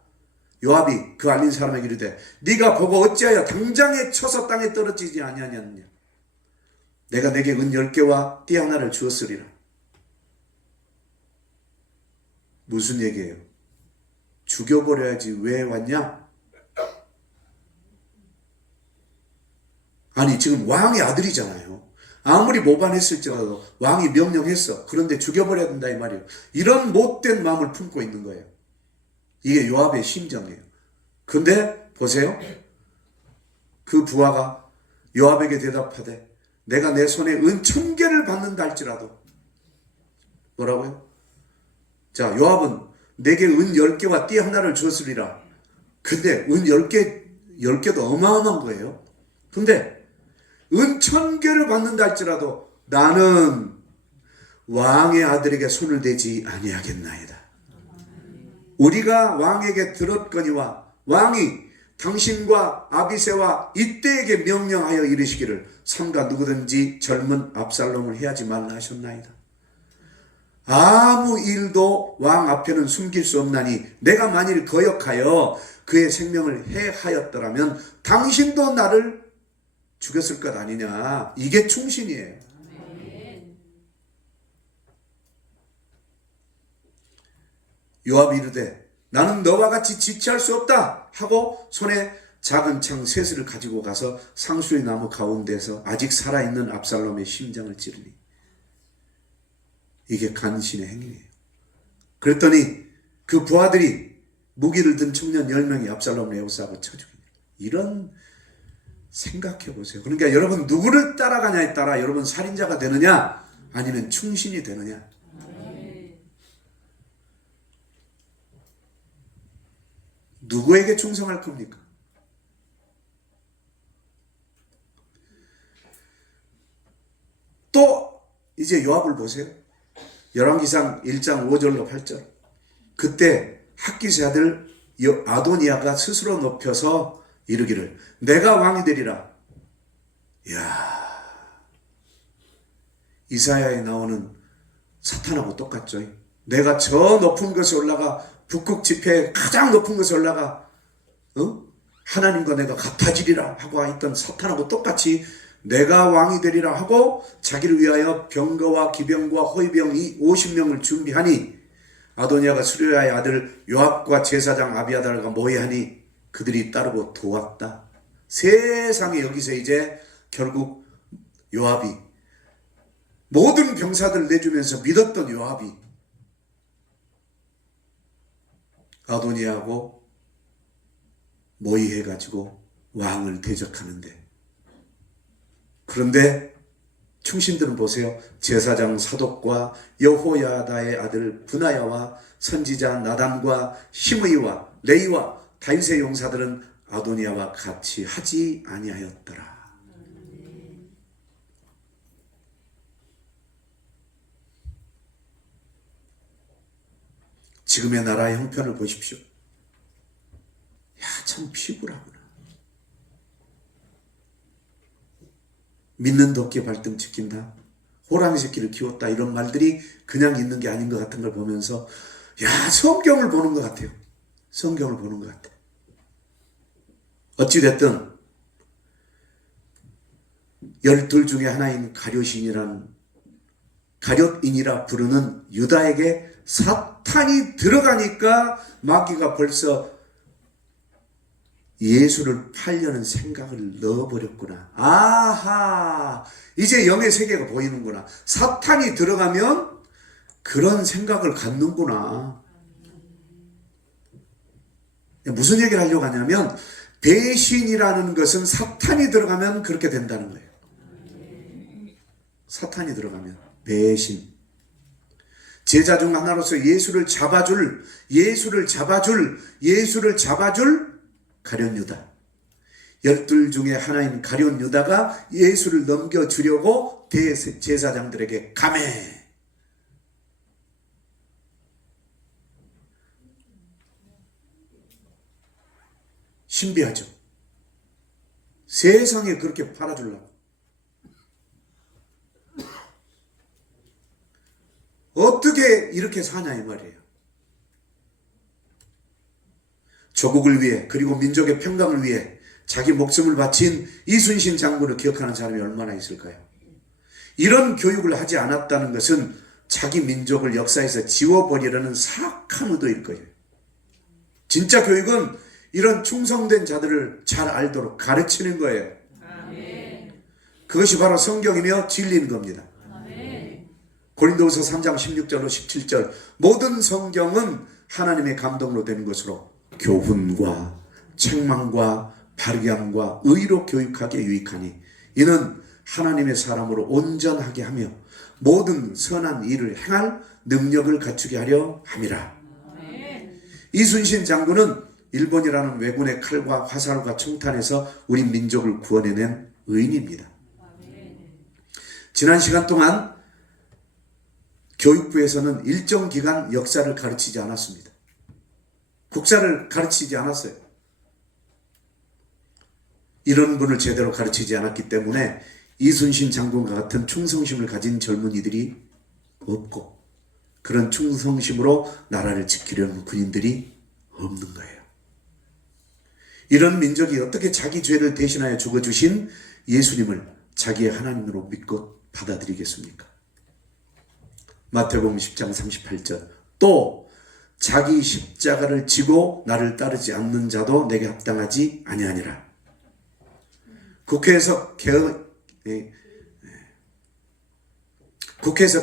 요압이 그 알린 사람에게 이르되 네가 보고 어찌하여 당장에 쳐서 땅에 떨어지지 아니하냐느냐. 내가 내게 은 10개와 띠 하나를 주었으리라. 무슨 얘기예요? 죽여버려야지 왜 왔냐? 아니 지금 왕의 아들이잖아요. 아무리 모반했을지라도 왕이 명령했어. 그런데 죽여버려야 된다 이 말이에요. 이런 못된 마음을 품고 있는 거예요. 이게 요압의 심정이에요. 근데 보세요. 그 부하가 요압에게 대답하되 내가 내 손에 은 1000개를 받는다 할지라도 뭐라고요? 자, 요압은 내게 은 10개와 띠 하나를 주었으리라. 근데 은 10개도 어마어마한 거예요. 근데 은 1000개를 받는다 할지라도 나는 왕의 아들에게 손을 대지 아니하겠나이다. 우리가 왕에게 들었거니와 왕이 당신과 아비새와 이때에게 명령하여 이르시기를 삼가 누구든지 젊은 압살롬을 해하지 말라 하셨나이다. 아무 일도 왕 앞에는 숨길 수 없나니 내가 만일 거역하여 그의 생명을 해하였더라면 당신도 나를 죽였을 것 아니냐. 이게 충신이에요. 요압이 이르되 나는 너와 같이 지체할 수 없다 하고 손에 작은 창 셋을 가지고 가서 상수리 나무 가운데서 아직 살아있는 압살롬의 심장을 찌르니 이게 간신의 행위예요. 그랬더니 그 부하들이 무기를 든 청년 10명이 압살롬을 에워싸고 쳐 죽이니 이런 생각해 보세요. 그러니까 여러분 누구를 따라가냐에 따라 여러분 살인자가 되느냐 아니면 충신이 되느냐. 누구에게 충성할 겁니까? 또 이제 요압을 보세요. 열왕기상 1장 5절로 8절. 그때 학기세 아들 아도니아가 스스로 높여서 이르기를 내가 왕이 되리라. 이야, 이사야에 나오는 사탄하고 똑같죠. 내가 저 높은 곳에 올라가 북극 지폐 가장 높은 곳에 올라가 하나님과 내가 같아지리라 하고 했던 사탄하고 똑같이 내가 왕이 되리라 하고 자기를 위하여 병거와 기병과 호위병 50명을 준비하니 아도니아가 수르야의 아들 요압과 제사장 아비아달과 모의하니 그들이 따르고 도왔다. 세상에 여기서 이제 결국 요압이 모든 병사들 내주면서 믿었던 요압이 아도니아하고 모의해가지고 왕을 대적하는데, 그런데 충신들은 보세요. 제사장 사독과 여호야다의 아들 브나야와 선지자 나단과 시므이와 레이와 다윗의 용사들은 아도니아와 같이 하지 아니하였더라. 지금의 나라의 형편을 보십시오. 야, 참 피곤하구나. 믿는 덕기에 발등 지킨다, 호랑이 새끼를 키웠다, 이런 말들이 그냥 있는 게 아닌 것 같은 걸 보면서 야, 성경을 보는 것 같아요. 성경을 보는 것 같아요. 어찌됐든 12 중에 하나인 가룟인이라 부르는 유다에게 사탄이 들어가니까 마귀가 벌써 예수를 팔려는 생각을 넣어버렸구나. 아하, 이제 영의 세계가 보이는구나. 사탄이 들어가면 그런 생각을 갖는구나. 무슨 얘기를 하려고 하냐면 배신이라는 것은 사탄이 들어가면 그렇게 된다는 거예요. 사탄이 들어가면 배신. 제자 중 하나로서 예수를 잡아줄 가룟 유다. 12 중에 하나인 가룟 유다가 예수를 넘겨주려고 대제사장들에게 감해. 신비하죠. 세상에 그렇게 팔아주려고. 어떻게 이렇게 사냐 이 말이에요. 조국을 위해 그리고 민족의 평강을 위해 자기 목숨을 바친 이순신 장군을 기억하는 사람이 얼마나 있을까요? 이런 교육을 하지 않았다는 것은 자기 민족을 역사에서 지워버리려는 사악한 의도일 거예요. 진짜 교육은 이런 충성된 자들을 잘 알도록 가르치는 거예요. 그것이 바로 성경이며 진리인 겁니다. 고린도후서 3장 16절로 17절 모든 성경은 하나님의 감동으로 된 것으로 교훈과 책망과 바르게 함과 의로 교육하기에 유익하니 이는 하나님의 사람으로 온전하게 하며 모든 선한 일을 행할 능력을 갖추게 하려 함이라. 이순신 장군은 일본이라는 왜군의 칼과 화살과 총탄에서 우리 민족을 구원해낸 의인입니다. 지난 시간 동안 교육부에서는 일정 기간 역사를 가르치지 않았습니다. 국사를 가르치지 않았어요. 이런 분을 제대로 가르치지 않았기 때문에 이순신 장군과 같은 충성심을 가진 젊은이들이 없고 그런 충성심으로 나라를 지키려는 군인들이 없는 거예요. 이런 민족이 어떻게 자기 죄를 대신하여 죽어주신 예수님을 자기의 하나님으로 믿고 받아들이겠습니까? 마태복음 10장 38절 또 자기 십자가를 지고 나를 따르지 않는 자도 내게 합당하지 아니하니라. 국회에서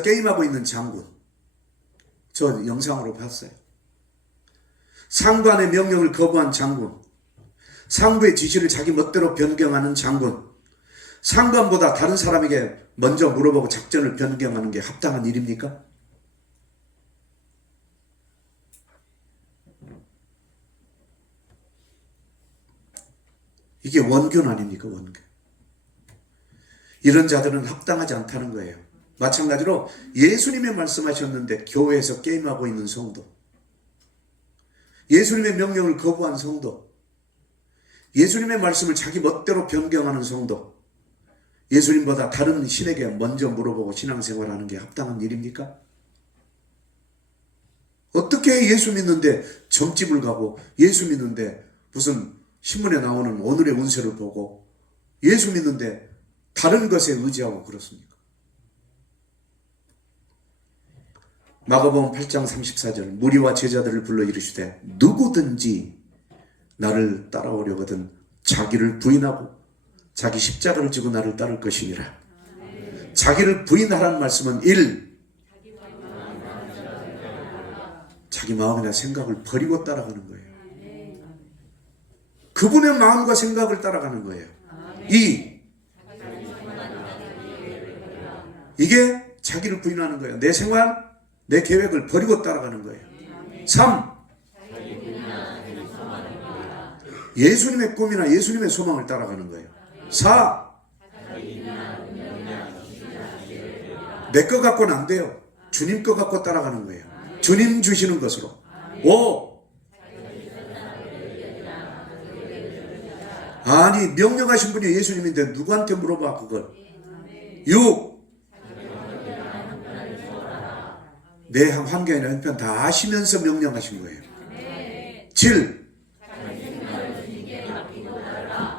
게임하고 있는 장군, 저 영상으로 봤어요. 상관의 명령을 거부한 장군, 상부의 지시를 자기 멋대로 변경하는 장군, 상관보다 다른 사람에게 먼저 물어보고 작전을 변경하는 게 합당한 일입니까? 이게 원균 아닙니까? 원균. 이런 자들은 합당하지 않다는 거예요. 마찬가지로 예수님이 말씀하셨는데 교회에서 게임하고 있는 성도, 예수님의 명령을 거부한 성도, 예수님의 말씀을 자기 멋대로 변경하는 성도, 예수님보다 다른 신에게 먼저 물어보고 신앙생활하는 게 합당한 일입니까? 어떻게 예수 믿는데 점집을 가고, 예수 믿는데 무슨 신문에 나오는 오늘의 운세를 보고, 예수 믿는데 다른 것에 의지하고 그렇습니까? 마가복음 8장 34절, 무리와 제자들을 불러 이르시되 누구든지 나를 따라오려거든 자기를 부인하고 자기 십자가를 지고 나를 따를 것이니라. 자기를 부인하라는 말씀은 1. 자기 마음이나 생각을 버리고 따라가는 거예요. 그분의 마음과 생각을 따라가는 거예요. 2. 이게 자기를 부인하는 거예요. 내 생활, 내 계획을 버리고 따라가는 거예요. 3. 예수님의 꿈이나 예수님의 소망을 따라가는 거예요. 4. 내 거 갖고는 안 돼요. 주님 거 갖고 따라가는 거예요. 주님 주시는 것으로. 5. 아니, 명령하신 분이 예수님인데 누구한테 물어봐 그걸. 6. 내 환경이나 형편 다 아시면서 명령하신 거예요. 7.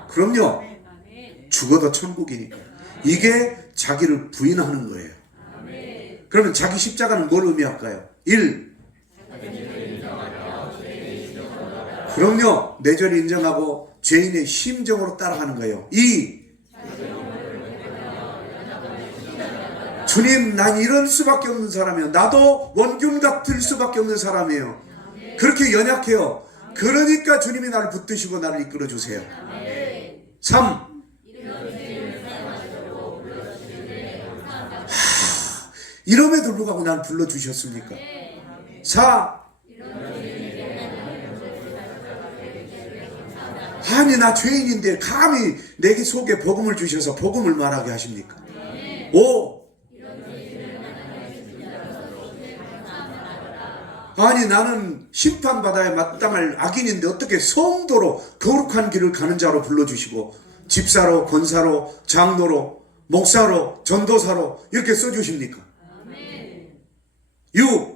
그럼요. 죽어도 천국이니까. 이게 자기를 부인하는 거예요. 그러면 자기 십자가는 뭘 의미할까요? 1. 그럼요. 내 죄를 인정하고 죄인의 심정으로 따라가는 거예요. 2. 주님, 난 이럴 수밖에 없는 사람이에요. 나도 원균 같을 수밖에 없는 사람이에요. 그렇게 연약해요. 그러니까 주님이 나를 붙드시고 나를 이끌어 주세요. 3. 이럼에도 불구하고 날 불러주셨습니까? 4. 아니, 나 죄인인데 감히 내게 속에 복음을 주셔서 복음을 말하게 하십니까? 5. 아니, 나는 심판받아야 마땅할 악인인데 어떻게 성도로 거룩한 길을 가는 자로 불러주시고 집사로, 권사로, 장로로, 목사로, 전도사로 이렇게 써주십니까? 6.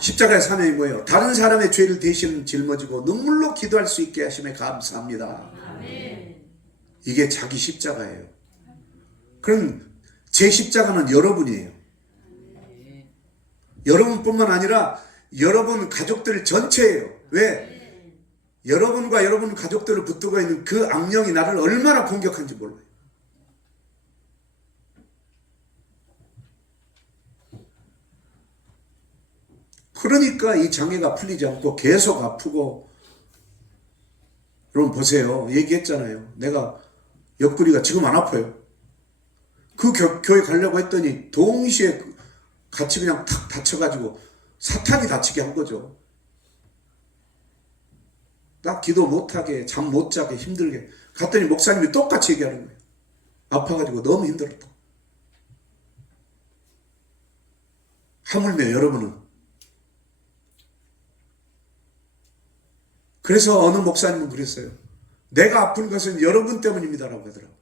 십자가의 사명이 뭐예요? 다른 사람의 죄를 대신 짊어지고 눈물로 기도할 수 있게 하심에 감사합니다. 이게 자기 십자가예요. 그럼 제 십자가는 여러분이에요. 여러분뿐만 아니라 여러분 가족들 전체예요. 왜? 여러분과 여러분 가족들을 붙들고 있는 그 악령이 나를 얼마나 공격한지 몰라요. 그러니까 이 장애가 풀리지 않고 계속 아프고. 여러분 보세요. 얘기했잖아요. 내가 옆구리가 지금 안 아파요. 그 교회 가려고 했더니 동시에 같이 그냥 탁 다쳐가지고 사탄이 다치게 한 거죠. 나 기도 못하게, 잠 못 자게, 힘들게 갔더니 목사님이 똑같이 얘기하는 거예요. 아파가지고 너무 힘들었다. 하물며 여러분은. 그래서 어느 목사님은 그랬어요. 내가 아픈 것은 여러분 때문입니다라고 하더라고요.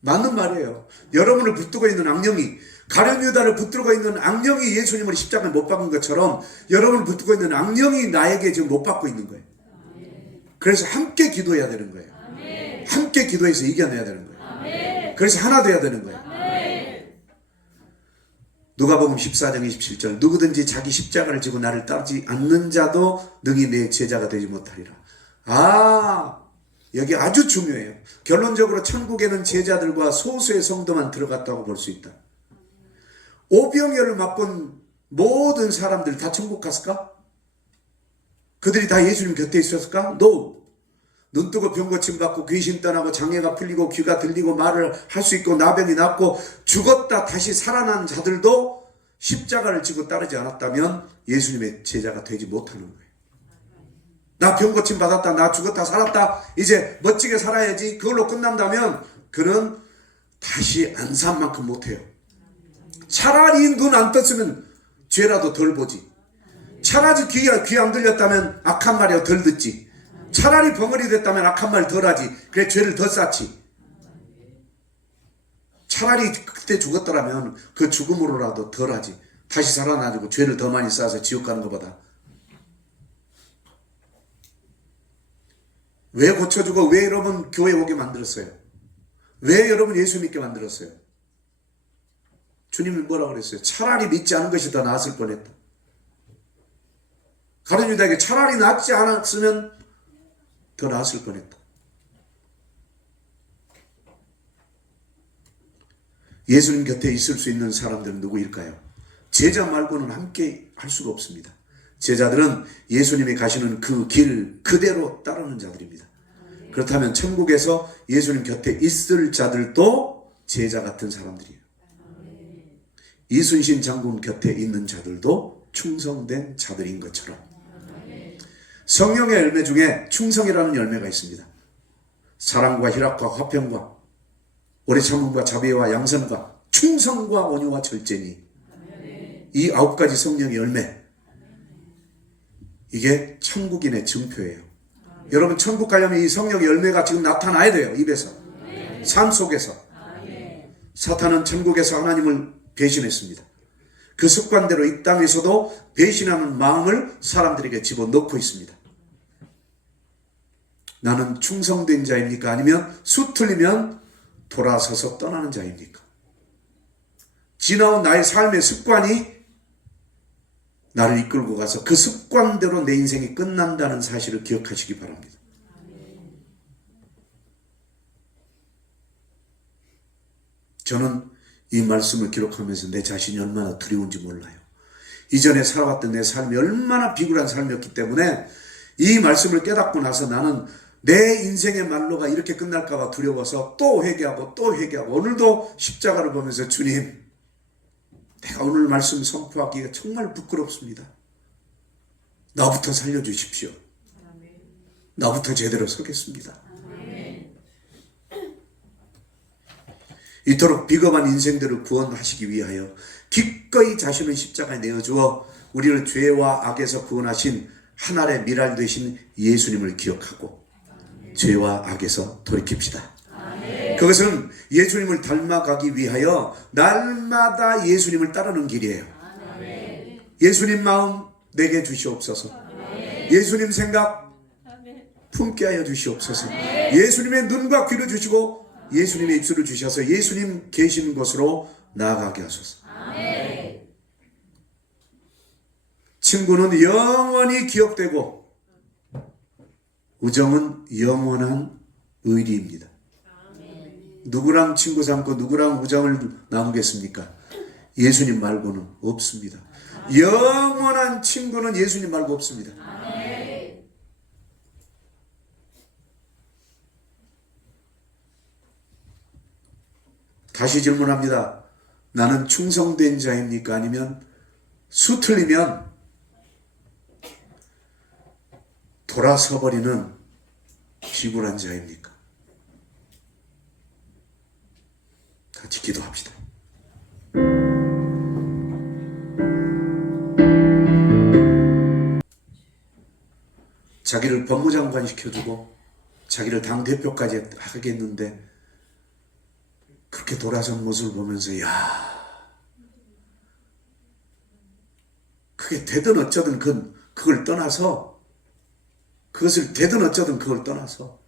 맞는 말이에요. 여러분을 붙들고 있는 악령이, 가룟 유다를 붙들고 있는 악령이 예수님을 십자가에 못 박은 것처럼 여러분을 붙들고 있는 악령이 나에게 지금 못 받고 있는 거예요. 그래서 함께 기도해야 되는 거예요. 함께 기도해서 이겨내야 되는 거예요. 그래서 하나 돼야 되는 거예요. 누가복음 14장 27절 누구든지 자기 십자가를 지고 나를 따르지 않는 자도 능히 내 제자가 되지 못하리라. 여기 아주 중요해요. 결론적으로 천국에는 제자들과 소수의 성도만 들어갔다고 볼 수 있다. 오병이어를 맛본 모든 사람들 다 천국 갔을까? 그들이 다 예수님 곁에 있었을까? No. 눈 뜨고 병 고침 받고 귀신 떠나고 장애가 풀리고 귀가 들리고 말을 할 수 있고 나병이 낫고 죽었다 다시 살아난 자들도 십자가를 지고 따르지 않았다면 예수님의 제자가 되지 못하는 거예요. 나 병 고침 받았다, 나 죽었다 살았다, 이제 멋지게 살아야지, 그걸로 끝난다면 그는 다시 안 산 만큼 못해요. 차라리 눈 안 떴으면 죄라도 덜 보지, 차라리 귀 안 들렸다면 악한 말이라도 덜 듣지, 차라리 벙어리 됐다면 악한 말 덜 하지, 그래 죄를 더 쌓지. 차라리 그때 죽었더라면 그 죽음으로라도 덜 하지, 다시 살아나지고 죄를 더 많이 쌓아서 지옥 가는 것보다. 왜 고쳐주고 왜 여러분 교회 오게 만들었어요? 왜 여러분 예수 믿게 만들었어요? 주님이 뭐라고 그랬어요? 차라리 믿지 않은 것이 더 나았을 뻔했다. 가룟 유다에게 차라리 낫지 않았으면 더 나았을 뻔했다. 예수님 곁에 있을 수 있는 사람들은 누구일까요? 제자 말고는 함께 할 수가 없습니다. 제자들은 예수님이 가시는 그 길 그대로 따르는 자들입니다. 그렇다면 천국에서 예수님 곁에 있을 자들도 제자 같은 사람들이에요. 이순신 장군 곁에 있는 자들도 충성된 자들인 것처럼 성령의 열매 중에 충성이라는 열매가 있습니다. 사랑과 희락과 화평과 오래 참음과 자비와 양선과 충성과 온유와 절제니, 이 9가지 성령의 열매, 이게 천국인의 증표예요. 여러분 천국 가려면 이 성령의 열매가 지금 나타나야 돼요. 입에서, 삶 속에서. 사탄은 천국에서 하나님을 배신했습니다. 그 습관대로 이 땅에서도 배신하는 마음을 사람들에게 집어넣고 있습니다. 나는 충성된 자입니까? 아니면 수틀리면 돌아서서 떠나는 자입니까? 지나온 나의 삶의 습관이 나를 이끌고 가서 그 습관대로 내 인생이 끝난다는 사실을 기억하시기 바랍니다. 저는 이 말씀을 기록하면서 내 자신이 얼마나 두려운지 몰라요. 이전에 살아왔던 내 삶이 얼마나 비굴한 삶이었기 때문에 이 말씀을 깨닫고 나서 나는 내 인생의 말로가 이렇게 끝날까 봐 두려워서 또 회개하고 또 회개하고, 오늘도 십자가를 보면서 주님, 내가 오늘 말씀 선포하기가 정말 부끄럽습니다. 나부터 살려주십시오. 나부터 제대로 서겠습니다. 이토록 비겁한 인생들을 구원하시기 위하여 기꺼이 자신을 십자가에 내어주어 우리를 죄와 악에서 구원하신 하늘의 미랄 되신 예수님을 기억하고 죄와 악에서 돌이킵시다. 그것은 예수님을 닮아가기 위하여 날마다 예수님을 따르는 길이에요. 예수님 마음 내게 주시옵소서. 예수님 생각 품게 하여 주시옵소서. 예수님의 눈과 귀를 주시고 예수님의 입술을 주셔서 예수님 계시는 곳으로 나아가게 하소서. 친구는 영원히 기억되고 우정은 영원한 의리입니다. 누구랑 친구 삼고 누구랑 우정을 나누겠습니까? 예수님 말고는 없습니다. 영원한 친구는 예수님 말고 없습니다. 다시 질문합니다. 나는 충성된 자입니까? 아니면 수틀리면 돌아서버리는 비굴한 자입니까? 같이 기도합시다. 자기를 법무장관 시켜주고 자기를 당대표까지 하겠는데 그렇게 돌아선 모습을 보면서 그게 되든 어쩌든 그걸 떠나서, 그것을 되든 어쩌든 그걸 떠나서